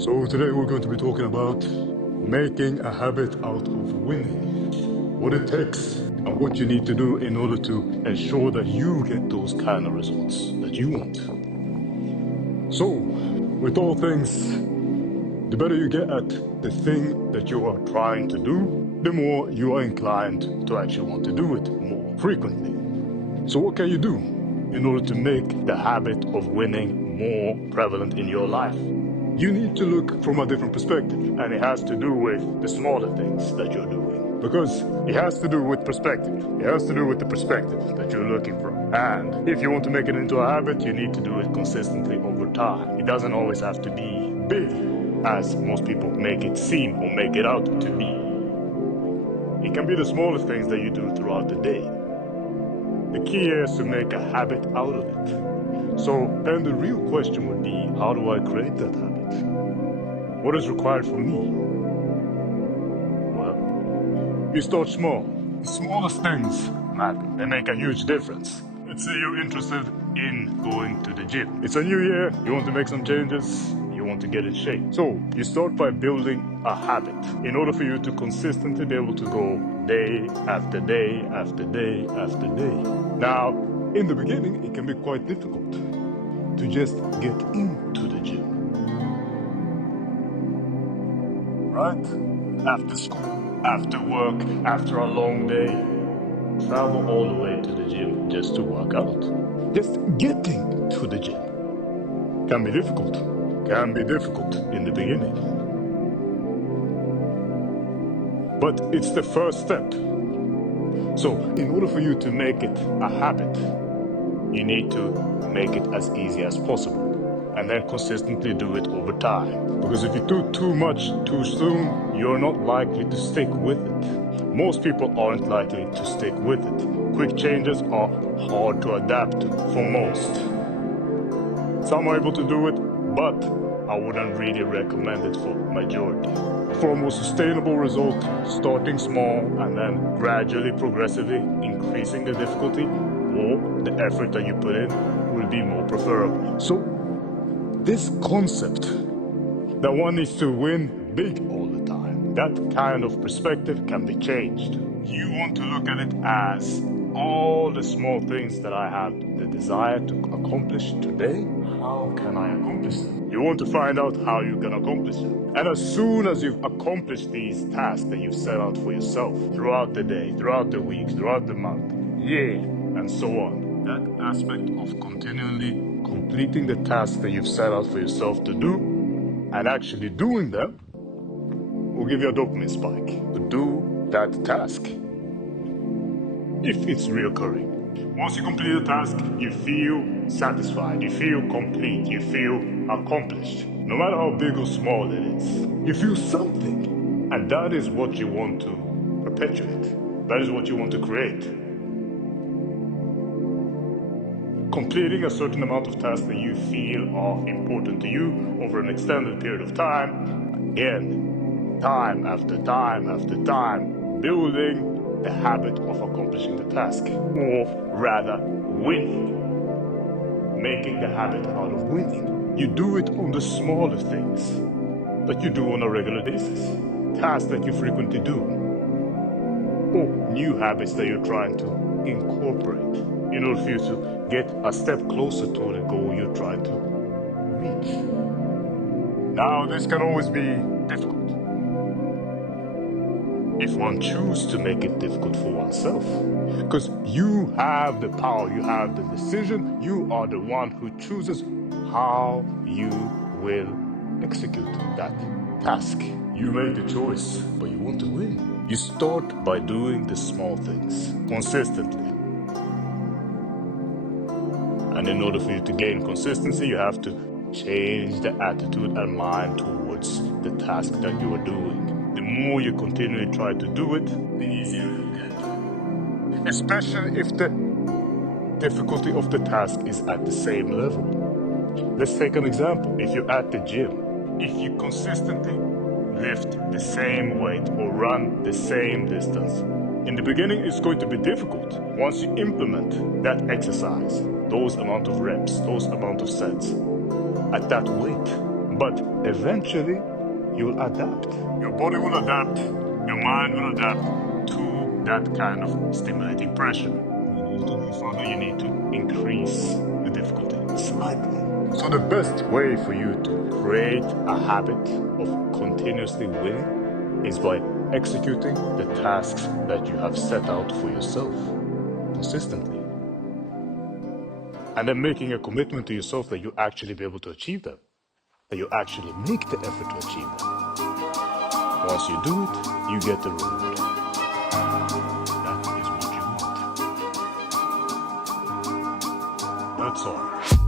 So today we're going to be talking about making a habit out of winning. What it takes and what you need to do in order to ensure that you get those kind of results that you want. So, with all things, the better you get at the thing that you are trying to do, the more you are inclined to actually want to do it more frequently. So what can you do in order to make the habit of winning more prevalent in your life? You need to look from a different perspective, and it has to do with the smaller things that you're doing. Because it has to do with perspective. It has to do with the perspective that you're looking from. And if you want to make it into a habit, you need to do it consistently over time. It doesn't always have to be big, as most people make it seem or make it out to be. It can be the smaller things that you do throughout the day. The key is to make a habit out of it. So then the real question would be, how do I create that habit? What is required from me? Well, you start small. The smallest things matter. They make a huge difference. Let's say you're interested in going to the gym. It's a new year, you want to make some changes, you want to get in shape. So you start by building a habit in order for you to consistently be able to go day after day after day after day. Now, in the beginning, it can be quite difficult to just get into the gym. Right? After school, after work, after a long day, travel all the way to the gym just to work out. Just getting to the gym can be difficult. Can be difficult in the beginning. But it's the first step. So, in order for you to make it a habit, you need to make it as easy as possible. And then consistently do it over time. Because if you do too much too soon, you're not likely to stick with it. Most people aren't likely to stick with it. Quick changes are hard to adapt to for most. Some are able to do it, but I wouldn't really recommend it for majority. For a more sustainable result, starting small and then gradually, progressively increasing the difficulty or the effort that you put in will be more preferable. So, this concept that one needs to win big all the time, that kind of perspective can be changed. You want to look at it as all the small things that I have the desire to accomplish today. How can I accomplish them? You want to find out how you can accomplish them. And as soon as you've accomplished these tasks that you've set out for yourself throughout the day, throughout the week, throughout the month, year, and so on, that aspect of continually completing the tasks that you've set out for yourself to do and actually doing them will give you a dopamine spike to do that task if it's reoccurring. Once you complete a task, you feel satisfied, you feel complete, you feel accomplished. No matter how big or small it is, you feel something, and that is what you want to perpetuate. That is what you want to create. Completing a certain amount of tasks that you feel are important to you over an extended period of time, again, time after time after time, building the habit of accomplishing the task, or rather, winning. Making the habit out of winning. You do it on the smaller things that you do on a regular basis, tasks that you frequently do, or new habits that you're trying to incorporate in order for you to get a step closer to the goal you're trying to reach. Now, this can always be difficult if one chooses to make it difficult for oneself. Because you have the power, you have the decision, you are the one who chooses how you will execute that task. You make the choice, but you want to win. You start by doing the small things consistently. And in order for you to gain consistency, you have to change the attitude and mind towards the task that you are doing. The more you continually try to do it, the easier it will get. Especially if the difficulty of the task is at the same level. Let's take an example. If you're at the gym, if you consistently lift the same weight or run the same distance, in the beginning it's going to be difficult. Once you implement that exercise, those amount of reps, those amount of sets, at that weight, But eventually, you'll adapt. Your body will adapt, your mind will adapt to that kind of stimulating pressure. In order to go further, you need to increase the difficulty slightly. So the best way for you to create a habit of continuously winning is by executing the tasks that you have set out for yourself consistently. And then making a commitment to yourself that you actually be able to achieve them. That you actually make the effort to achieve them. Once you do it, you get the reward. That is what you want. That's all.